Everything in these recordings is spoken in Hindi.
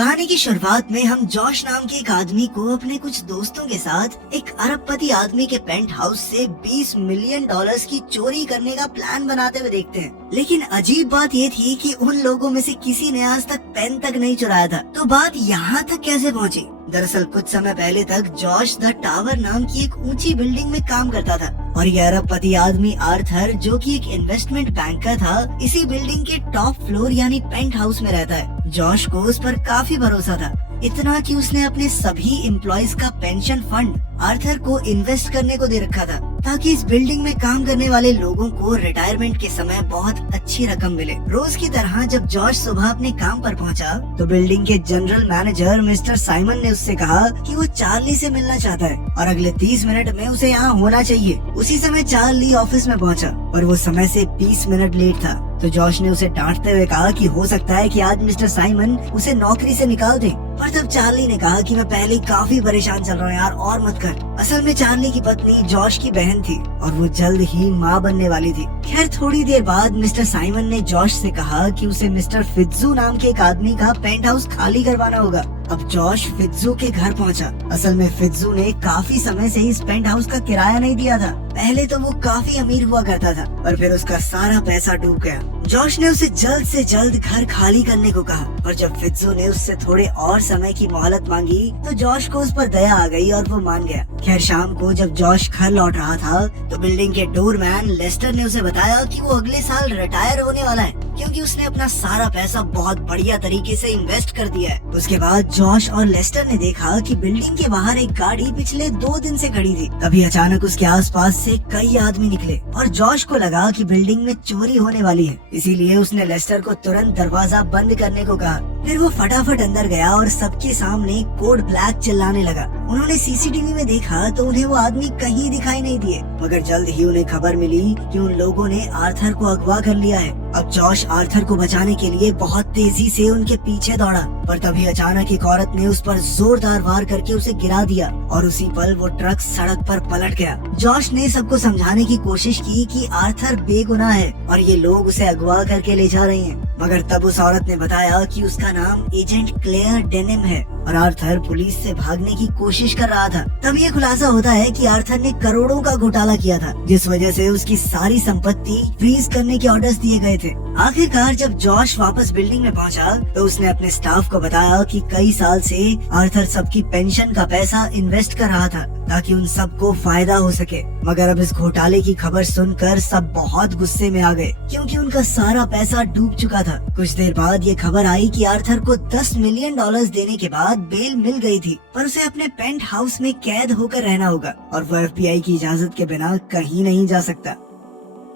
कहानी की शुरुआत में हम जॉश नाम के एक आदमी को अपने कुछ दोस्तों के साथ एक अरबपति आदमी के पेंट हाउस से 20 मिलियन डॉलर्स की चोरी करने का प्लान बनाते हुए देखते हैं। लेकिन अजीब बात ये थी कि उन लोगों में से किसी ने आज तक पेन तक नहीं चुराया था। तो बात यहाँ तक कैसे पहुँची? दरअसल कुछ समय पहले तक जॉश द टावर नाम की एक ऊंची बिल्डिंग में काम करता था और ये अरबपति आदमी आर्थर, जो कि एक इन्वेस्टमेंट बैंकर था, इसी बिल्डिंग के टॉप फ्लोर यानी पेंट हाउस में रहता है। जॉश को उस पर काफी भरोसा था, इतना कि उसने अपने सभी एम्प्लॉइज का पेंशन फंड आर्थर को इन्वेस्ट करने को दे रखा था, ताकि इस बिल्डिंग में काम करने वाले लोगों को रिटायरमेंट के समय बहुत अच्छी रकम मिले। रोज की तरह जब जॉश सुबह अपने काम पर पहुंचा, तो बिल्डिंग के जनरल मैनेजर मिस्टर साइमन ने उससे कहा कि वो चार्ली से मिलना चाहता है और अगले 30 मिनट में उसे यहाँ होना चाहिए। उसी समय चार्ली ऑफिस में पहुंचा और वो समय से 20 मिनट लेट था। तो जॉश ने उसे डांटते हुए कहा कि हो सकता है कि आज मिस्टर साइमन उसे नौकरी से निकाल दे। पर तब चार्ली ने कहा कि मैं पहले ही काफी परेशान चल रहा हूँ यार, और मत कर। असल में चार्ली की पत्नी जॉश की बहन थी और वो जल्द ही माँ बनने वाली थी। खैर थोड़ी देर बाद मिस्टर साइमन ने जॉश से कहा कि उसे मिस्टर फित्जू नाम के एक आदमी का पेंट हाउस खाली करवाना होगा। अब जॉश फित्जू के घर पहुंचा। असल में फित्जू ने काफी समय से इस पेंट हाउस का किराया नहीं दिया था। पहले तो वो काफी अमीर हुआ करता था, पर फिर उसका सारा पैसा डूब गया। जॉश ने उसे जल्द से जल्द घर खाली करने को कहा, पर जब फित्जू ने उससे थोड़े और समय की मोहलत मांगी तो जॉश को उस पर दया आ गई और वो मान गया। खैर शाम को जब जॉश घर लौट रहा था, तो बिल्डिंग के डोरमैन लेस्टर ने उसे बताया कि वो अगले साल रिटायर होने वाला है, क्योंकि उसने अपना सारा पैसा बहुत बढ़िया तरीके से इन्वेस्ट कर दिया है। उसके बाद जॉश और लेस्टर ने देखा कि बिल्डिंग के बाहर एक गाड़ी पिछले 2 दिन से खड़ी थी। तभी अचानक उसके आसपास से कई आदमी निकले और जॉश को लगा कि बिल्डिंग में चोरी होने वाली है, इसीलिए उसने लेस्टर को तुरंत दरवाजा बंद करने को कहा। फिर वो फटाफट अंदर गया और सबके सामने कोड ब्लैक चिल्लाने लगा। उन्होंने सीसीटीवी में देखा तो उन्हें वो आदमी कहीं दिखाई नहीं दिए, मगर जल्द ही उन्हें खबर मिली कि उन लोगों ने आर्थर को अगवा कर लिया है। अब जॉश आर्थर को बचाने के लिए बहुत तेजी से उनके पीछे दौड़ा, पर तभी अचानक एक औरत ने उस पर जोरदार वार करके उसे गिरा दिया और उसी पल वो ट्रक सड़क पर पलट गया। जॉश ने सबको समझाने की कोशिश की कि आर्थर बेगुनाह है और ये लोग उसे अगवा करके ले जा रहे हैं, मगर तब उस औरत ने बताया कि उसका नाम एजेंट क्लेयर डेनिम है और आर्थर पुलिस से भागने की कोशिश कर रहा था। तब ये खुलासा होता है कि आर्थर ने करोड़ों का घोटाला किया था, जिस वजह से उसकी सारी संपत्ति फ्रीज करने के ऑर्डर्स दिए गए थे। आखिरकार जब जॉश वापस बिल्डिंग में पहुंचा, तो उसने अपने स्टाफ को बताया कि कई साल से आर्थर सबकी पेंशन का पैसा इन्वेस्ट कर रहा था, ताकि उन सबको फायदा हो सके। मगर अब इस घोटाले की खबर सुनकर सब बहुत गुस्से में आ गए, क्योंकि उनका सारा पैसा डूब चुका था। कुछ देर बाद ये खबर आई कि आर्थर को 10 मिलियन डॉलर्स देने के बाद बेल मिल गई थी, पर उसे अपने पेंट हाउस में कैद होकर रहना होगा और वो FBI की इजाजत के बिना कहीं नहीं जा सकता।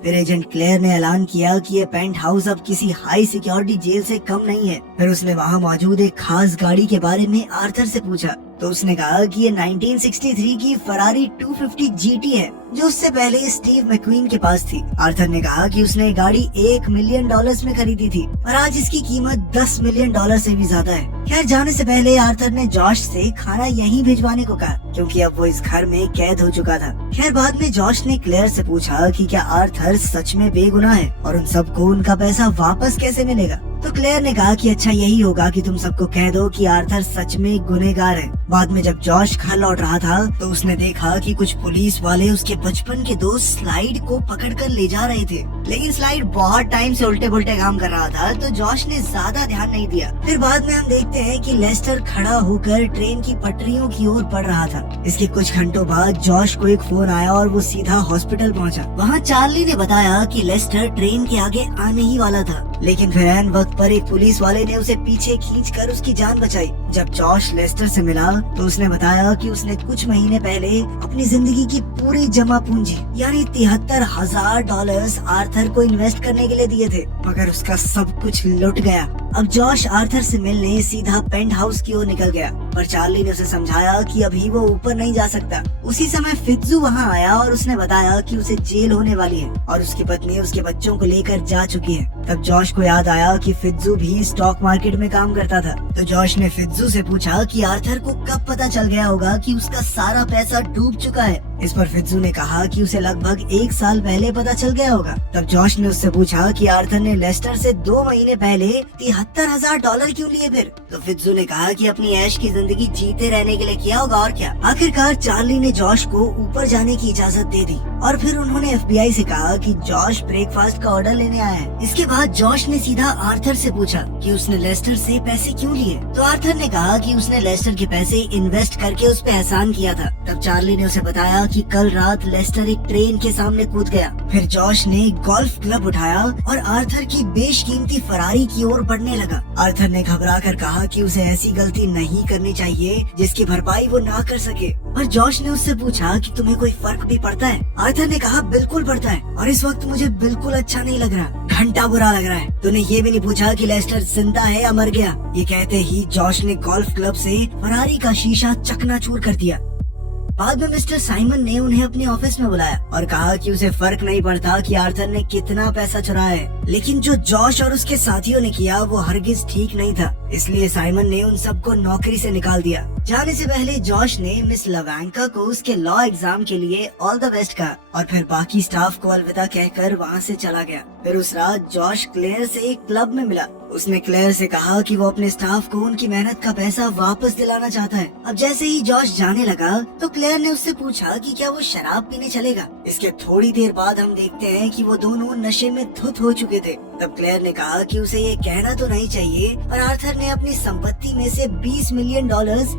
फिर एजेंट क्लेयर ने ऐलान किया कि ये पेंट हाउस अब किसी हाई सिक्योरिटी जेल से कम नहीं है। फिर उसने वहाँ मौजूद एक खास गाड़ी के बारे में आर्थर से पूछा, तो उसने कहा कि ये 1963 की फरारी 250 GT है, जो उससे पहले स्टीव मैक्वीन के पास थी। आर्थर ने कहा कि उसने गाड़ी 1 मिलियन डॉलर्स में खरीदी थी और आज इसकी कीमत 10 मिलियन डॉलर से भी ज्यादा है। खैर जाने से पहले आर्थर ने जॉश से खाना यहीं भिजवाने को कहा, क्योंकि अब वो इस घर में कैद हो चुका था। खैर बाद में जॉश ने क्लेयर से पूछा कि क्या आर्थर सच में बेगुनाह है और उन सबको उनका पैसा वापस कैसे मिलेगा। तो क्लेयर ने कहा कि अच्छा यही होगा कि तुम सबको कह दो कि आर्थर सच में गुनहगार है। बाद में जब जॉश घर लौट रहा था, तो उसने देखा कि कुछ पुलिस वाले उसके बचपन के दोस्त स्लाइड को पकड़कर ले जा रहे थे, लेकिन स्लाइड बहुत टाइम से उल्टे पुल्टे काम कर रहा था, तो जॉश ने ज्यादा ध्यान नहीं दिया। फिर बाद में हम देखते हैं कि लेस्टर खड़ा होकर ट्रेन की पटरियों की ओर बढ़ रहा था। इसके कुछ घंटों बाद जॉश को एक फोन आया और वो सीधा हॉस्पिटल पहुंचा। वहाँ चार्ली ने बताया कि लेस्टर ट्रेन के आगे आने ही वाला था, लेकिन फिर ऐन वक्त पर एक पुलिस वाले ने उसे पीछे खींचकर उसकी जान बचाई। जब जॉश लेस्टर से मिला, तो उसने बताया कि उसने कुछ महीने पहले अपनी जिंदगी की पूरी जमा पूंजी यानी $73,000 आर्थर को इन्वेस्ट करने के लिए दिए थे, मगर उसका सब कुछ लुट गया। अब जॉश आर्थर से मिलने सीधा पेंट हाउस की ओर निकल गया, पर चार्ली ने उसे समझाया कि अभी वो ऊपर नहीं जा सकता। उसी समय फित्जू वहाँ आया और उसने बताया कि उसे जेल होने वाली है और उसकी पत्नी उसके बच्चों को लेकर जा चुकी है। तब जॉश को याद आया कि फित्जू भी स्टॉक मार्केट में काम करता था। तो जॉश ने फित्जू से पूछा कि आर्थर को कब पता चल गया होगा कि उसका सारा पैसा डूब चुका है। इस पर फित्जू ने कहा कि उसे लगभग 1 साल पहले पता चल गया होगा। तब जॉश ने उससे पूछा कि आर्थर ने लेस्टर से 2 महीने पहले $73,000 क्यों लिए फिर? तो फित्जू ने कहा कि अपनी ऐश की जिंदगी जीते रहने के लिए किया होगा और क्या। आखिरकार चार्ली ने जॉश को ऊपर जाने की इजाजत दे दी और फिर उन्होंने FBI से कहा कि जॉश ब्रेकफास्ट का ऑर्डर लेने आया है। इसके बाद जॉश ने सीधा आर्थर से पूछा कि उसने लेस्टर से पैसे क्यों लिए। तो आर्थर ने कहा कि उसने लेस्टर के पैसे इन्वेस्ट करके उस पे एहसान किया था। तब चार्ली ने उसे बताया कि कल रात लेस्टर एक ट्रेन के सामने कूद गया। फिर जॉश ने गोल्फ क्लब उठाया और आर्थर की बेशकीमती फरारी की ओर बढ़ने लगा। आर्थर ने घबरा कर कहा कि उसे ऐसी गलती नहीं करनी चाहिए जिसकी भरपाई वो ना कर सके। और जॉश ने उससे पूछा कि तुम्हें कोई फर्क भी पड़ता है? आर्थर ने कहा बिल्कुल पड़ता है और इस वक्त मुझे बिल्कुल अच्छा नहीं लग रहा, घंटा बुरा लग रहा है। तूने ये भी नहीं पूछा कि लेस्टर जिंदा है या मर गया। ये कहते ही जॉश ने गोल्फ क्लब से फरारी का शीशा चकनाचूर कर दिया। बाद में मिस्टर साइमन ने उन्हें अपने ऑफिस में बुलाया और कहा कि उसे फर्क नहीं पड़ता कि आर्थर ने कितना पैसा चुराया है, लेकिन जो जॉश और उसके साथियों ने किया वो हरगिज ठीक नहीं था। इसलिए साइमन ने उन सबको नौकरी से निकाल दिया। जाने से पहले जॉश ने मिस लवैंका को उसके लॉ एग्जाम के लिए ऑल द बेस्ट कहा और फिर बाकी स्टाफ को अलविदा कहकर वहाँ से चला गया। फिर उस रात जॉश क्लेयर से एक क्लब में मिला। उसने क्लेयर से कहा कि वो अपने स्टाफ को उनकी मेहनत का पैसा वापस दिलाना चाहता है। अब जैसे ही जॉश जाने लगा तो क्लेयर ने उससे पूछा कि क्या वो शराब पीने चलेगा। इसके थोड़ी देर बाद हम देखते हैं कि वो दोनों नशे में धुत हो चुके थे। तब क्लेयर ने कहा कि उसे ये कहना तो नहीं चाहिए पर आर्थर ने अपनी संपत्ति में से $20 मिलियन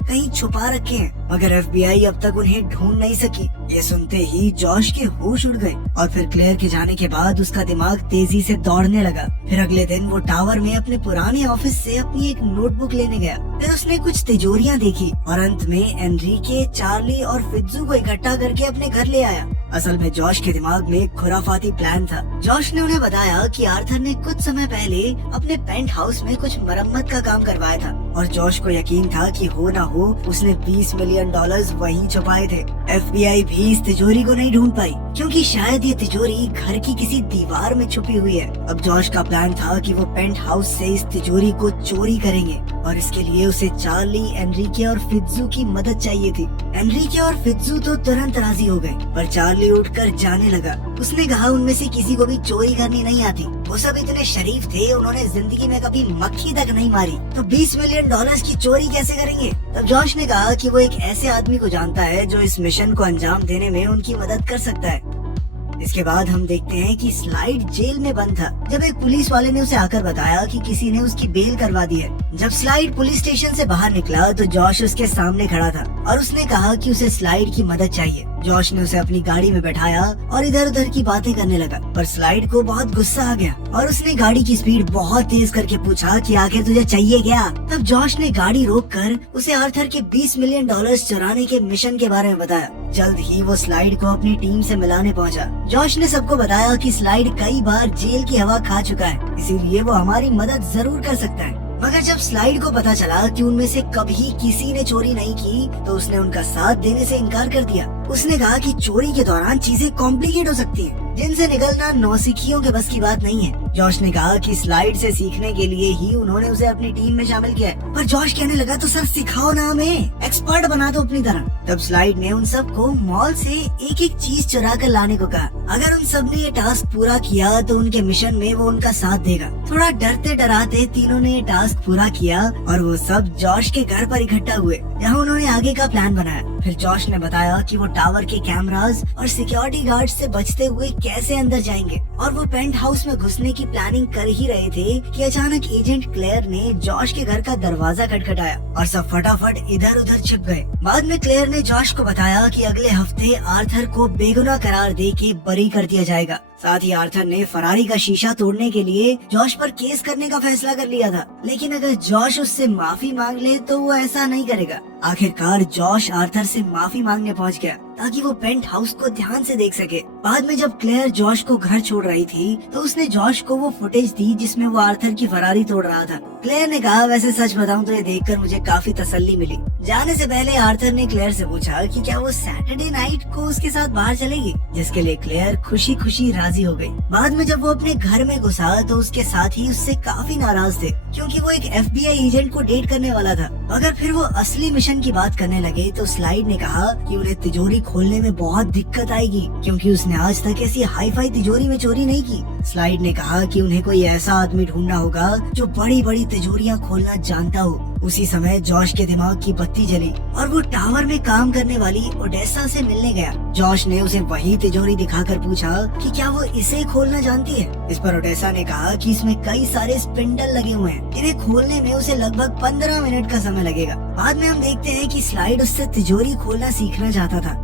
कहीं छुपा रखे हैं, मगर FBI अब तक उन्हें ढूंढ नहीं सकी। ये सुनते ही जॉश के होश उड़ गए और फिर क्लेयर के जाने के बाद उसका दिमाग तेजी से दौड़ने लगा। फिर अगले दिन वो टावर में अपने पुराने ऑफिस से अपनी एक नोटबुक लेने गया। फिर उसने कुछ तिजोरियां देखी और अंत में एनरिके, चार्ली और फित्जू को इकट्ठा करके अपने घर ले आया। असल में जॉश के दिमाग में एक खुराफाती प्लान था। जॉश ने उन्हें बताया कि आर्थर ने कुछ समय पहले अपने पेंट हाउस में कुछ मरम्मत का काम करवाया था और जॉश को यकीन था कि हो ना हो उसने $20 मिलियन वहीं छुपाए थे। FBI भी इस तिजोरी को नहीं ढूंढ पाई क्योंकि शायद ये तिजोरी घर की किसी दीवार में छुपी हुई है। अब जॉश का प्लान था कि वो पेंट हाउस से इस तिजोरी को चोरी करेंगे और इसके लिए उसे चार्ली, एनरिके और फित्जू की मदद चाहिए थी। एनरिके और फित्जू तो तुरंत राजी हो गए पर चार्ली उठकर जाने लगा। उसने कहा उनमें से किसी को भी चोरी करनी नहीं आती, वो सब इतने शरीफ थे, उन्होंने जिंदगी में कभी मक्खी तक नहीं मारी, तो $20 मिलियन की चोरी कैसे करेंगे। तब जॉश ने कहा कि वो एक ऐसे आदमी को जानता है जो इस मिशन को अंजाम देने में उनकी मदद कर सकता है। इसके बाद हम देखते हैं कि स्लाइड जेल में बंद था जब एक पुलिस वाले ने उसे आकर बताया कि किसी ने उसकी बेल करवा दी है। जब स्लाइड पुलिस स्टेशन से बाहर निकला तो जॉश उसके सामने खड़ा था और उसने कहा कि उसे स्लाइड की मदद चाहिए। जॉश ने उसे अपनी गाड़ी में बैठाया और इधर उधर की बातें करने लगा, पर स्लाइड को बहुत गुस्सा आ गया और उसने गाड़ी की स्पीड बहुत तेज करके पूछा कि आखिर तुझे चाहिए क्या। तब जॉश ने गाड़ी रोककर उसे आर्थर के $20 मिलियन चुराने के मिशन के बारे में बताया। जल्द ही वो स्लाइड को अपनी टीम से मिलाने पहुंचा। जॉश ने सबको बताया कि स्लाइड कई बार जेल की हवा खा चुका है, इसीलिए वो हमारी मदद जरूर कर सकता है। मगर जब स्लाइड को पता चला कि उनमें से कभी किसी ने चोरी नहीं की तो उसने उनका साथ देने से इनकार कर दिया। उसने कहा कि चोरी के दौरान चीजें कॉम्प्लिकेट हो सकती हैं, जिनसे निकलना नौसिखियों के बस की बात नहीं है। जॉश ने कहा कि स्लाइड से सीखने के लिए ही उन्होंने उसे अपनी टीम में शामिल किया है। पर जॉश कहने लगा तो सर सिखाओ ना, हमें एक्सपर्ट बना दो अपनी तरह। तब स्लाइड ने उन सबको मॉल से एक एक चीज चुरा कर लाने को कहा। अगर उन सब ने ये टास्क पूरा किया तो उनके मिशन में वो उनका साथ देगा। थोड़ा डरते डराते तीनों ने ये टास्क पूरा किया और वो सब जॉश के घर पर इकट्ठा हुए जहाँ उन्होंने आगे का प्लान बनाया। फिर जॉश ने बताया कि वो टावर के कैमरास और सिक्योरिटी गार्ड से बचते हुए कैसे अंदर जाएंगे और वो पेंट हाउस में घुसने की प्लानिंग कर ही रहे थे कि अचानक एजेंट क्लेयर ने जॉश के घर का दरवाजा खटखटाया और सब फटाफट इधर उधर छिप गए। बाद में क्लेयर ने जॉश को बताया कि अगले हफ्ते आर्थर को बेगुनाह करार दे के बरी कर दिया जाएगा। साथ ही आर्थर ने फरारी का शीशा तोड़ने के लिए जॉश पर केस करने का फैसला कर लिया था, लेकिन अगर जॉश उससे माफी मांग ले तो वो ऐसा नहीं करेगा। आखिरकार जॉश आर्थर से माफी मांगने पहुंच गया ताकि वो पेंट हाउस को ध्यान से देख सके। बाद में जब क्लेयर जॉश को घर छोड़ रही थी तो उसने जॉश को वो फुटेज दी जिसमें वो आर्थर की फरारी तोड़ रहा था। क्लेयर ने कहा वैसे सच बताऊं तो ये देखकर मुझे काफी तसल्ली मिली। जाने से पहले आर्थर ने क्लेयर से पूछा कि क्या वो सैटरडे नाइट को उसके साथ बाहर चलेगी, जिसके लिए क्लेयर खुशी खुशी राजी हो गई। बाद में जब वो अपने घर में घुसा तो उसके साथी उससे काफी नाराज थे क्योंकि वो एक FBI एजेंट को डेट करने वाला था। अगर फिर वो असली मिशन की बात करने लगे तो स्लाइड ने कहा कि उन्हें तिजोरी खोलने में बहुत दिक्कत आएगी, क्योंकि उसने आज तक ऐसी हाई फाई तिजोरी में चोरी नहीं की। स्लाइड ने कहा कि उन्हें कोई ऐसा आदमी ढूंढना होगा जो बड़ी बड़ी तिजोरियां खोलना जानता हो। उसी समय जॉश के दिमाग की बत्ती जली और वो टावर में काम करने वाली ओडेसा से मिलने गया। जॉश ने उसे वही तिजोरी दिखाकर पूछा कि क्या वो इसे खोलना जानती है। इस पर ओडेसा ने कहा कि इसमें कई सारे स्पिंडल लगे हुए हैं, इन्हें खोलने में उसे लगभग 15 मिनट का समय लगेगा। बाद में हम देखते हैं कि स्लाइड उससे तिजोरी खोलना सीखना चाहता था।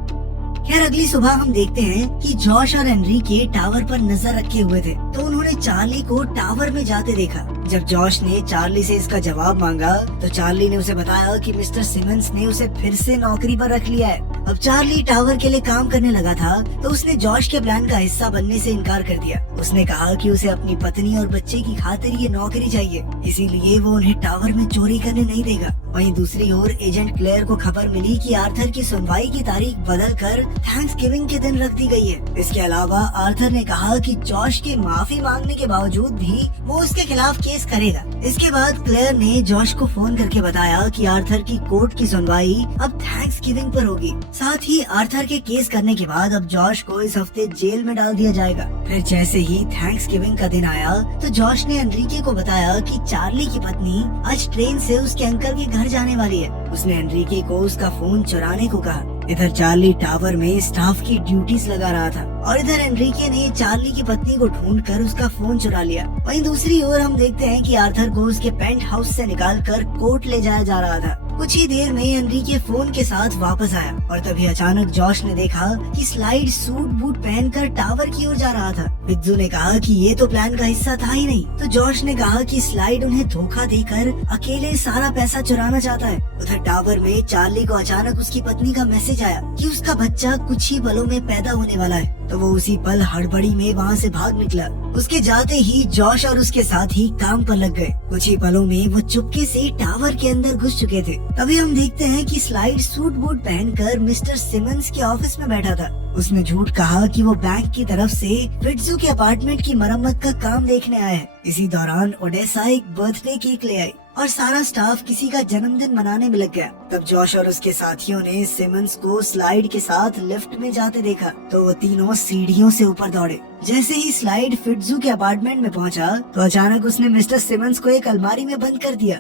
खैर अगली सुबह हम देखते हैं कि जॉश और एनरिके टावर पर नजर रखे हुए थे, तो उन्होंने चार्ली को टावर में जाते देखा। जब जॉश ने चार्ली से इसका जवाब मांगा तो चार्ली ने उसे बताया कि मिस्टर सिमंस ने उसे फिर से नौकरी पर रख लिया है। अब चार्ली टावर के लिए काम करने लगा था तो उसने जॉश के प्लान का हिस्सा बनने से इनकार कर दिया। उसने कहा कि उसे अपनी पत्नी और बच्चे की खातिर ये नौकरी चाहिए, इसीलिए वो उन्हें टावर में चोरी करने नहीं देगा। वहीं दूसरी ओर एजेंट क्लेयर को खबर मिली कि आर्थर की सुनवाई की तारीख बदलकर थैंक्सगिविंग के दिन रख दी गई है। इसके अलावा आर्थर ने कहा कि जॉश के माफी मांगने के बावजूद भी वो उसके खिलाफ केस करेगा। इसके बाद क्लेयर ने जॉश को फोन करके बताया कि आर्थर की कोर्ट की सुनवाई अब थैंक्सगिविंग पर होगी। साथ ही आर्थर के केस करने के बाद अब जॉश को इस हफ्ते जेल में डाल दिया जाएगा। फिर जैसे ही थैंक्सगिविंग का दिन आया तो जॉश ने एनरिके को बताया कि चार्ली की पत्नी आज ट्रेन से उसके अंकल के घर जाने वाली है। उसने एनरिके को उसका फोन चुराने को कहा। इधर चार्ली टावर में स्टाफ की ड्यूटीज लगा रहा था और इधर एनरिके ने चार्ली की पत्नी को ढूंढकर उसका फोन चुरा लिया। वहीं दूसरी ओर हम देखते हैं कि आर्थर को उसके पेंट हाउस से निकालकर कोर्ट ले जाया जा रहा था। कुछ ही देर में एनरिके फोन के साथ वापस आया और तभी अचानक जॉश ने देखा कि स्लाइड सूट बूट पहनकर टावर की ओर जा रहा था। फित्जू ने कहा कि ये तो प्लान का हिस्सा था ही नहीं, तो जॉश ने कहा कि स्लाइड उन्हें धोखा देकर अकेले सारा पैसा चुराना चाहता है। उधर टावर में चार्ली को अचानक उसकी पत्नी का मैसेज आया कि उसका बच्चा कुछ ही पलों में पैदा होने वाला है, तो वो उसी पल हड़बड़ी में वहाँ से भाग निकला। उसके जाते ही जॉश और उसके साथी काम पर लग गए। कुछ ही पलों में वो चुपके से टावर के अंदर घुस चुके थे। तभी हम देखते हैं कि स्लाइड सूट बूट पहनकर मिस्टर सिमंस के ऑफिस में बैठा था। उसने झूठ कहा कि वो बैंक की तरफ से फिट्जू के अपार्टमेंट की मरम्मत का काम देखने आया है। इसी दौरान ओडेसा एक बर्थडे केक ले आई और सारा स्टाफ किसी का जन्मदिन मनाने में लग गया। तब जॉश और उसके साथियों ने सिमंस को स्लाइड के साथ लिफ्ट में जाते देखा तो वो तीनों सीढ़ियों से ऊपर दौड़े। जैसे ही स्लाइड फिट्जू के अपार्टमेंट में पहुंचा तो अचानक उसने मिस्टर सिमंस को एक अलमारी में बंद कर दिया।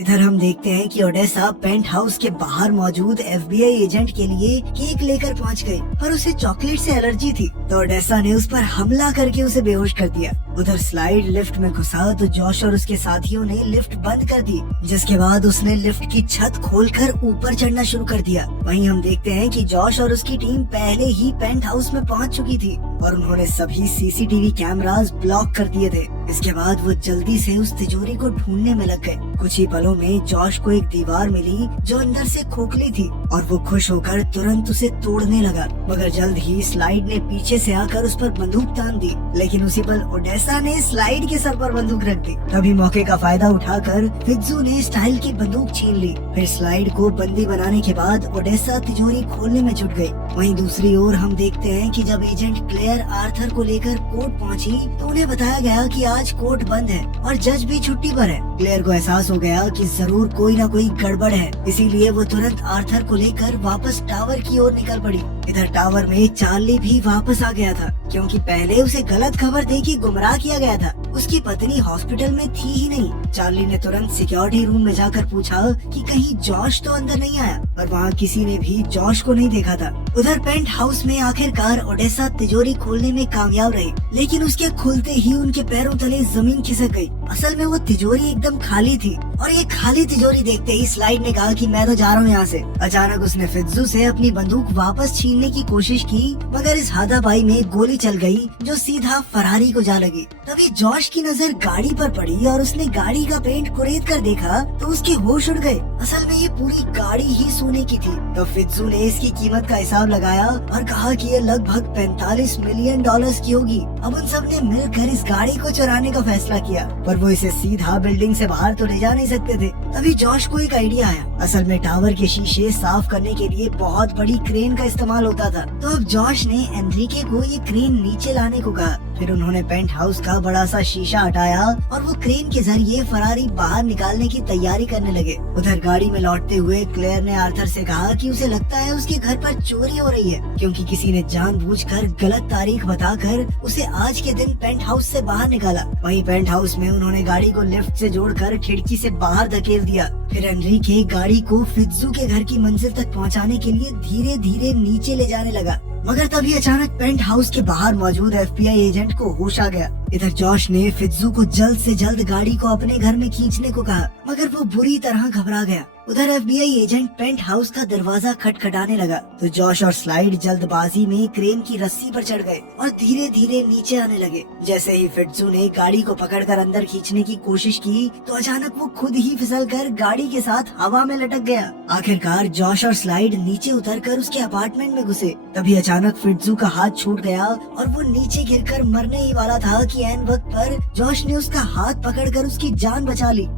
इधर हम देखते हैं कि ओडेसा पेंट हाउस के बाहर मौजूद FBI एजेंट के लिए केक लेकर पहुंच गई, पर उसे चॉकलेट से एलर्जी थी, तो ओडेसा ने उस पर हमला करके उसे बेहोश कर दिया। उधर स्लाइड लिफ्ट में घुसा तो जॉश और उसके साथियों ने लिफ्ट बंद कर दी, जिसके बाद उसने लिफ्ट की छत खोलकर ऊपर चढ़ना शुरू कर दिया। वहीं हम देखते हैं कि जॉश और उसकी टीम पहले ही पेंट हाउस में पहुंच चुकी थी और उन्होंने सभी CCTV कैमरास ब्लॉक कर दिए थे। इसके बाद वो जल्दी से उस तिजोरी को ढूंढने में लग गए। कुछ ही पलों में जॉश को एक दीवार मिली जो अंदर से खोखली थी और वो खुश होकर तुरंत उसे तोड़ने लगा, मगर जल्द ही स्लाइड ने पीछे से आकर उस पर बंदूक तान दी। लेकिन उसी पल ओडेसा ने स्लाइड के सर पर बंदूक रख दी। तभी मौके का फायदा उठाकर फित्जू ने स्टाइल की बंदूक छीन ली। फिर स्लाइड को बंदी बनाने के बाद ओडेसा तिजोरी खोलने में जुट गई। वहीं दूसरी ओर हम देखते हैं कि जब एजेंट क्लेयर आर्थर को लेकर कोर्ट पहुंची तो उन्हें बताया गया कि आज कोर्ट बंद है और जज भी छुट्टी पर है। क्लेयर को एहसास हो गया कि जरूर कोई ना कोई गड़बड़ है, इसीलिए वो तुरंत आर्थर को लेकर वापस टावर की ओर निकल पड़ी। इधर टावर में चार्ली भी वापस आ गया था, क्योंकि पहले उसे गलत खबर देके गुमराह किया गया था। उसकी पत्नी हॉस्पिटल में थी ही नहीं। चार्ली ने तुरंत सिक्योरिटी रूम में जाकर पूछा कि कहीं जॉश तो अंदर नहीं आया, पर वहाँ किसी ने भी जॉश को नहीं देखा था। उधर पेंट हाउस में आखिरकार ओडेसा तिजोरी खोलने में कामयाब रही, लेकिन उसके खुलते ही उनके पैरों तले जमीन खिसक गई। असल में वो तिजोरी एकदम खाली थी और ये खाली तिजोरी देखते ही स्लाइड ने कहा कि मैं तो जा रहा हूँ यहाँ से। अचानक उसने फित्जू से अपनी बंदूक वापस छीनने की कोशिश की, मगर इस हाथापाई में गोली चल गई जो सीधा फरारी को जा लगी। तभी जॉश की नजर गाड़ी पर पड़ी और उसने गाड़ी का पेंट कुरेद कर देखा तो उसके होश उड़ गए। असल में ये पूरी गाड़ी ही सोने की थी। तो फित्जू ने इसकी कीमत का हिसाब लगाया और कहा कि ये लगभग 45 मिलियन डॉलर्स की होगी। अब उन सब ने मिलकर इस गाड़ी को चुराने का फैसला किया, पर वो इसे सीधा बिल्डिंग से बाहर तो ले जा नहीं सकते थे। तभी जॉश को एक आइडिया आया। असल में टावर के शीशे साफ करने के लिए बहुत बड़ी क्रेन का इस्तेमाल होता था, तो अब जॉश ने एनरिके को ये क्रेन नीचे लाने को कहा। फिर उन्होंने पेंट हाउस का बड़ा सा शीशा हटाया और वो क्रेन के जरिए फरारी बाहर निकालने की तैयारी करने लगे। उधर गाड़ी में लौटते हुए क्लेयर ने आर्थर से कहा कि उसे लगता है उसके घर पर चोरी हो रही है, क्योंकि किसी ने जानबूझकर गलत तारीख बताकर उसे आज के दिन पेंट हाउस से बाहर निकाला। वहीं पेंट हाउस में उन्होंने गाड़ी को लिफ्ट से जोड़कर खिड़की से बाहर धकेल दिया। फिर एनरिके गाड़ी को फित्जू के घर की मंजिल तक पहुंचाने के लिए धीरे धीरे नीचे ले जाने लगा, मगर तभी अचानक पेंट हाउस के बाहर मौजूद एफबीआई एजेंट को होश आ गया। इधर जॉश ने फित्जू को जल्द से जल्द गाड़ी को अपने घर में खींचने को कहा, मगर वो बुरी तरह घबरा गया। उधर एफबीआई एजेंट पेंट हाउस का दरवाजा खटखटाने लगा तो जॉश और स्लाइड जल्दबाजी में क्रेन की रस्सी पर चढ़ गए और धीरे धीरे नीचे आने लगे। जैसे ही फित्जू ने गाड़ी को पकड़कर अंदर खींचने की कोशिश की तो अचानक वो खुद ही फिसलकर गाड़ी के साथ हवा में लटक गया। आखिरकार जॉश और स्लाइड नीचे उतरकर उसके अपार्टमेंट में घुसे। तभी अचानक फित्जू का हाथ छूट गया और वो नीचे गिरकर मरने ही वाला था कि ऐन वक्त पर जॉश ने उसका हाथ पकड़कर उसकी जान बचा ली।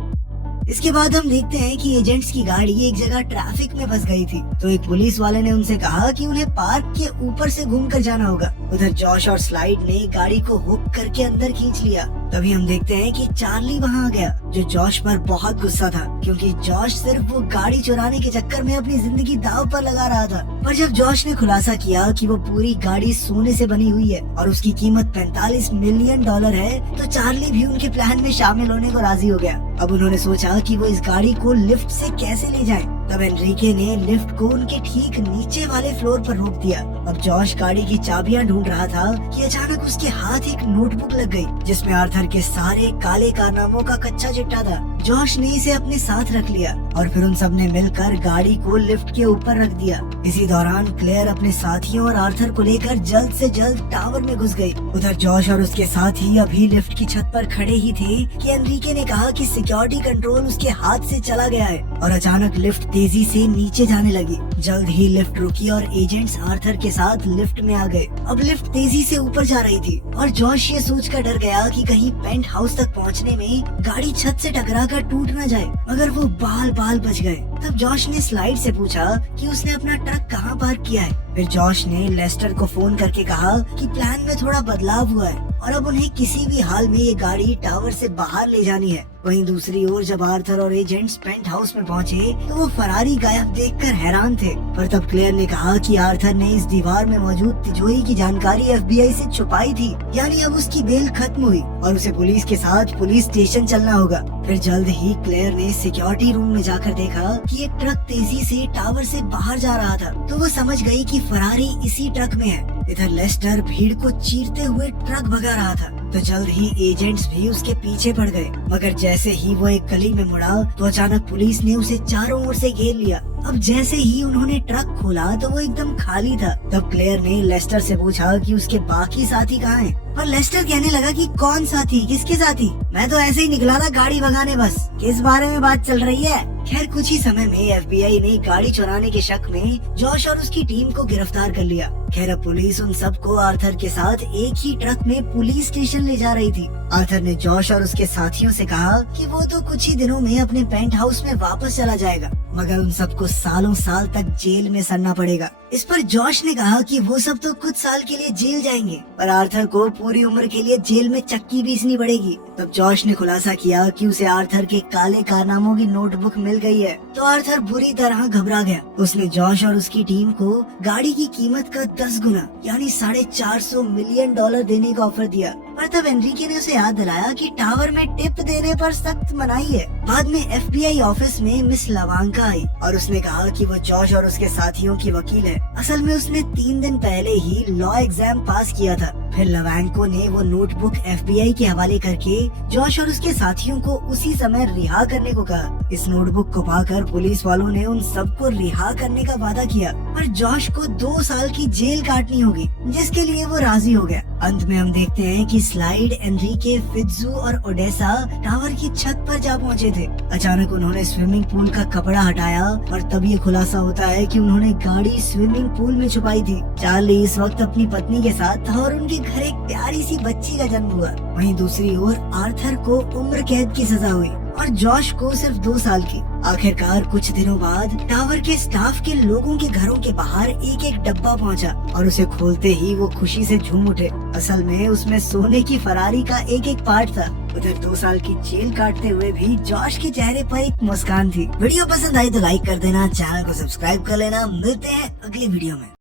इसके बाद हम देखते हैं कि एजेंट्स की गाड़ी एक जगह ट्रैफिक में फंस गई थी तो एक पुलिस वाले ने उनसे कहा कि उन्हें पार्क के ऊपर से घूमकर जाना होगा। उधर जॉश और स्लाइड ने गाड़ी को हुक करके अंदर खींच लिया। तभी हम देखते हैं कि चार्ली वहाँ आ गया, जो जॉश पर बहुत गुस्सा था, क्योंकि जॉश सिर्फ वो गाड़ी चुराने के चक्कर में अपनी जिंदगी दांव पर लगा रहा था। पर जब जॉश ने खुलासा किया कि वो पूरी गाड़ी सोने से बनी हुई है और उसकी कीमत $45 मिलियन है, तो चार्ली भी उनके प्लान में शामिल होने को राजी हो गया। अब उन्होंने सोचा कि वो इस गाड़ी को लिफ्ट से कैसे ले जाएं। तब एनरिके ने लिफ्ट को उनके ठीक नीचे वाले फ्लोर पर रोक दिया। अब जॉश गाड़ी की चाबियां ढूंढ रहा था कि अचानक उसके हाथ एक नोटबुक लग गई, जिसमें आर्थर के सारे काले कारनामों का कच्चा चिट्ठा था। जॉश ने इसे अपने साथ रख लिया और फिर उन सब ने मिलकर गाड़ी को लिफ्ट के ऊपर रख दिया। इसी दौरान क्लेयर अपने साथियों और आर्थर को लेकर जल्द से जल्द टावर में घुस गई। उधर जॉश और उसके साथी अभी लिफ्ट की छत पर खड़े ही थे कि एनरिके ने कहा कि सिक्योरिटी कंट्रोल उसके हाथ से चला गया है और अचानक लिफ्ट तेजी से नीचे जाने लगी। जल्द ही लिफ्ट रुकी और एजेंट्स आर्थर के साथ लिफ्ट में आ गए। अब लिफ्ट तेजी से ऊपर जा रही थी और जॉश ये सोचकर डर गया कि कहीं पेंट हाउस तक पहुंचने में गाड़ी छत से टकराकर टूट न जाए, मगर वो बाल बाल बच गए। तब जॉश ने स्लाइड से पूछा कि उसने अपना ट्रक कहाँ पार्क किया है। फिर जॉश ने लेस्टर को फोन करके कहा कि प्लान में थोड़ा बदलाव हुआ है और अब उन्हें किसी भी हाल में ये गाड़ी टावर से बाहर ले जानी है। वहीं दूसरी ओर जब आर्थर और एजेंट्स पेंट हाउस में पहुंचे तो वो फरारी गायब देखकर हैरान थे। पर तब क्लेयर ने कहा कि आर्थर ने इस दीवार में मौजूद तिजोरी की जानकारी एफबीआई से छुपाई थी, यानी अब उसकी बेल खत्म हुई और उसे पुलिस के साथ पुलिस स्टेशन चलना होगा। फिर जल्द ही क्लेयर ने सिक्योरिटी रूम में जाकर देखा कि एक ट्रक तेजी से टावर से बाहर जा रहा था, तो वो समझ गई कि फरारी इसी ट्रक में है। इधर लेस्टर भीड़ को चीरते हुए ट्रक भगा रहा था, तो जल्द ही एजेंट्स भी उसके पीछे पड़ गए। मगर जैसे ही वो एक गली में मुड़ा तो अचानक पुलिस ने उसे चारों ओर से घेर लिया। अब जैसे ही उन्होंने ट्रक खोला तो वो एकदम खाली था। तब क्लेयर ने लेस्टर से पूछा कि उसके बाकी साथी कहाँ हैं? पर लेस्टर कहने लगा कि कौन साथी, किसके साथी? मैं तो ऐसे ही निकला था गाड़ी भगाने, बस किस बारे में बात चल रही है? खैर कुछ ही समय में एफबीआई ने गाड़ी चुराने के शक में जॉश और उसकी टीम को गिरफ्तार कर लिया। खैर अब पुलिस उन सबको आर्थर के साथ एक ही ट्रक में पुलिस स्टेशन ले जा रही थी। आर्थर ने जॉश और उसके साथियों से कहा कि वो तो कुछ ही दिनों में अपने पेंट हाउस में वापस चला जाएगा, मगर उन सबको सालों साल तक जेल में सड़ना पड़ेगा। इस पर जॉश ने कहा कि वो सब तो कुछ साल के लिए जेल जाएंगे, पर आर्थर को पूरी उम्र के लिए जेल में चक्की पीसनी पड़ेगी। तब जॉश ने खुलासा किया कि उसे आर्थर के काले कारनामों की नोटबुक मिल गई है, तो आर्थर बुरी तरह घबरा गया। उसने जॉश और उसकी टीम को गाड़ी की कीमत का 10 गुना यानी $450 मिलियन देने का ऑफर दिया। पर तब एनरिके ने उसे याद दिलाया कि टावर में टिप देने पर सख्त मनाही है। बाद में एफबीआई ऑफिस में मिस लवांका आई और उसने कहा कि वो जॉश और उसके साथियों की वकील है। असल में उसने 3 दिन पहले ही लॉ एग्जाम पास किया था। फिर लवांको ने वो नोटबुक एफबीआई के हवाले करके जॉश और उसके साथियों को उसी समय रिहा करने को कहा। इस नोटबुक को पाकर पुलिस वालों ने उन सबको रिहा करने का वादा किया, पर जॉश को 2 साल की जेल काटनी होगी, जिसके लिए वो राजी हो गया। अंत में हम देखते हैं कि स्लाइड, एनरिके, फित्जू और ओडेसा टावर की छत पर जा पहुंचे थे। अचानक उन्होंने स्विमिंग पूल का कपड़ा हटाया और तब ये खुलासा होता है कि उन्होंने गाड़ी स्विमिंग पूल में छुपाई थी। चार्ली इस वक्त अपनी पत्नी के साथ था और उनके घर एक प्यारी सी बच्ची का जन्म हुआ। वहीं दूसरी ओर आर्थर को उम्र कैद की सजा हुई और जॉश को सिर्फ 2 साल की। आखिरकार कुछ दिनों बाद टावर के स्टाफ के लोगों के घरों के बाहर एक एक डब्बा पहुंचा और उसे खोलते ही वो खुशी से झूम उठे। असल में उसमें सोने की फरारी का एक एक पार्ट था। उधर 2 साल की जेल काटते हुए भी जॉश के चेहरे पर एक मुस्कान थी। वीडियो पसंद आई तो लाइक कर देना, चैनल को सब्सक्राइब कर लेना। मिलते हैं अगली वीडियो में।